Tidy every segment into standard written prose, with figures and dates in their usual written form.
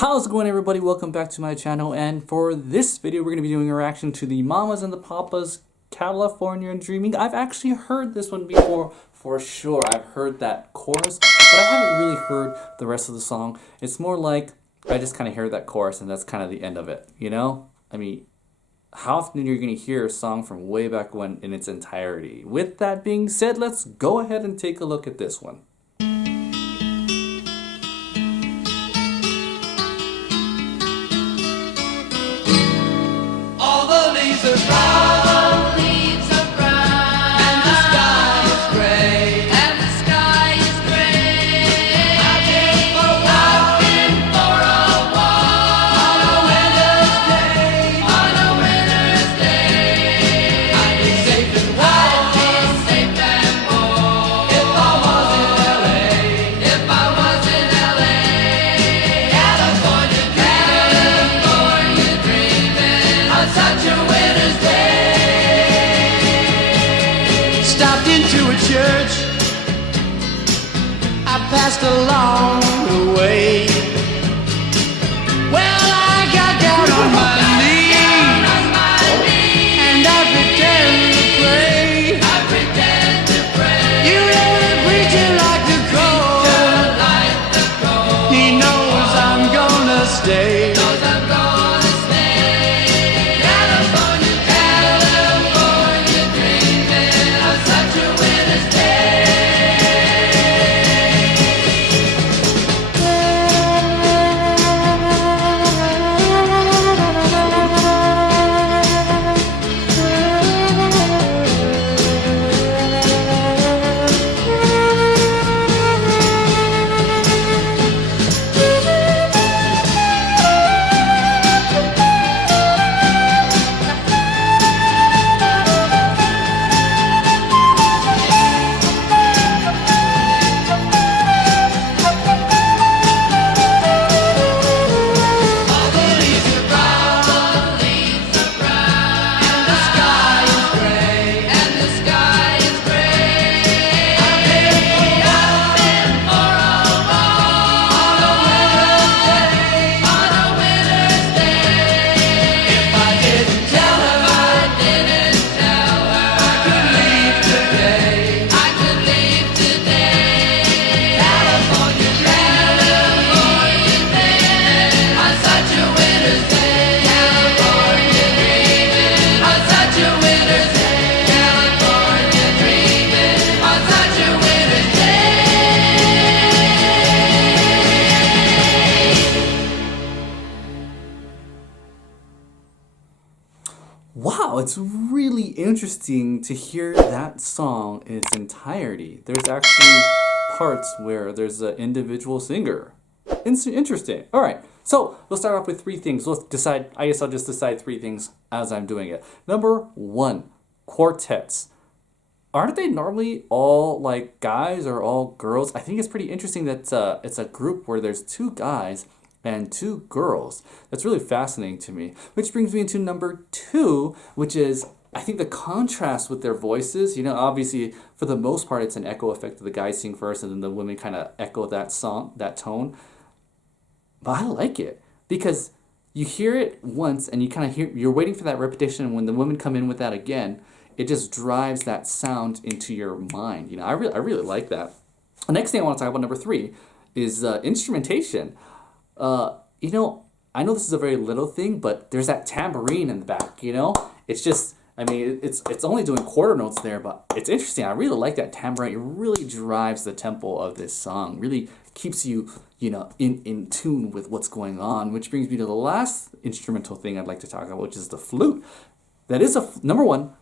How's it going, everybody? Welcome back to my channel, and for this video we're going to be doing a reaction to the Mamas and the Papas California Dreaming. I've actually heard this one before for sure. I've heard that chorus, but I haven't really heard the rest of the song. It's more like I just kind of hear that chorus and that's kind of the end of it, you know? I mean, how often are you going to hear a song from way back when in its entirety? With that being said, let's go ahead and take a look at this one. Stopped into a church, I passed along the way. Well, I got down on my knees, and I pretend to pray. You know the preacher like the cold. He knows I'm gonna stay. Wow, it's really interesting to hear that song in its entirety. There's actually parts where there's an individual singer. It's interesting. All right, so we'll start off with three things. Let's decide. I guess I'll just decide three things as I'm doing it. Number one, quartets. Aren't they normally all like guys or all girls? I think it's pretty interesting that it's a group where there's two guys and two girls. That's really fascinating to me. Which brings me into number two, which is, I think, the contrast with their voices. You know, obviously, for the most part, it's an echo effect of the guys sing first and then the women kind of echo that song, that tone. But I like it because you hear it once and you kind of you're waiting for that repetition, and when the women come in with that again, it just drives that sound into your mind. You know, I really like that. The next thing I want to talk about, number three, is instrumentation. You know, I know this is a very little thing, but there's that tambourine in the back, you know? It's just, I mean, it's only doing quarter notes there, but it's interesting. I really like that tambourine. It really drives the tempo of this song. Really keeps you, you know, in tune with what's going on, which brings me to the last instrumental thing I'd like to talk about, which is the flute. That is number one,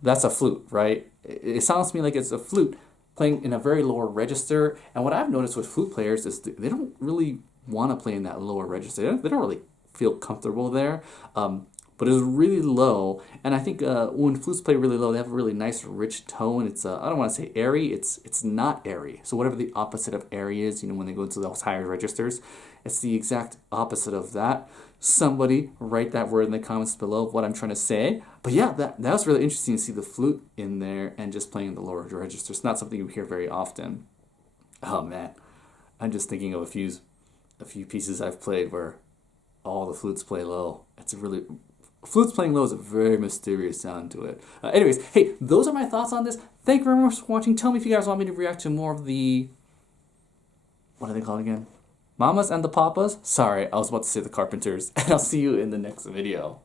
that's a flute, right? It sounds to me like it's a flute playing in a very lower register. And what I've noticed with flute players is they don't really want to play in that lower register. They don't really feel comfortable there, but it's really low. And I think when flutes play really low, they have a really nice, rich tone. It's I don't want to say airy. It's not airy. So whatever the opposite of airy is, you know, when they go into those higher registers, it's the exact opposite of that. Somebody write that word in the comments below of what I'm trying to say. But yeah, that was really interesting to see the flute in there and just playing the lower register. It's not something you hear very often. Oh man, I'm just thinking of a few a few pieces I've played where all the flutes play low. Flutes playing low is a very mysterious sound to it. Anyways, hey, those are my thoughts on this. Thank you very much for watching. Tell me if you guys want me to react to more of the... What are they called again? Mamas and the Papas? Sorry, I was about to say the Carpenters. And I'll see you in the next video.